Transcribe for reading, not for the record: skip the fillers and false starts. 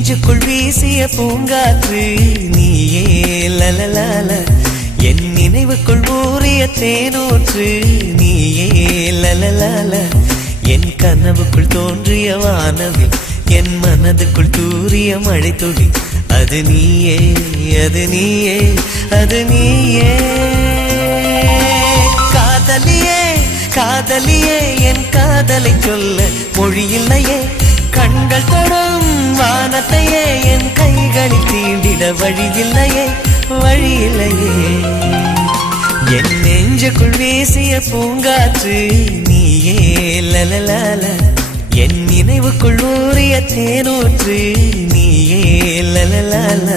நெஞ்சுக்குள் வீசிய பூங்காற்று நீயே லலலால என் நினைவுக்குள் ஊறிய தேனூற்று நீயே லலலால என் கனவுக்குள் தோன்றிய வானவில் என் மனதுக்குள் தூறிய மழை துளி அது நீயே அது நீயே அது நீயே காதலியே காதலியே என் காதலை சொல்ல மொழி இல்லையே கண்கள் தொடும் வானத்தையே என் கைகளில் தீண்டிட வழி இல்லையே வழி இல்லையே என் நெஞ்சுக்குள் வீசிய பூங்காற்று நீயே லலலால என் நினைவுக்குள் ஊறிய தேனூற்று நீயே லலலால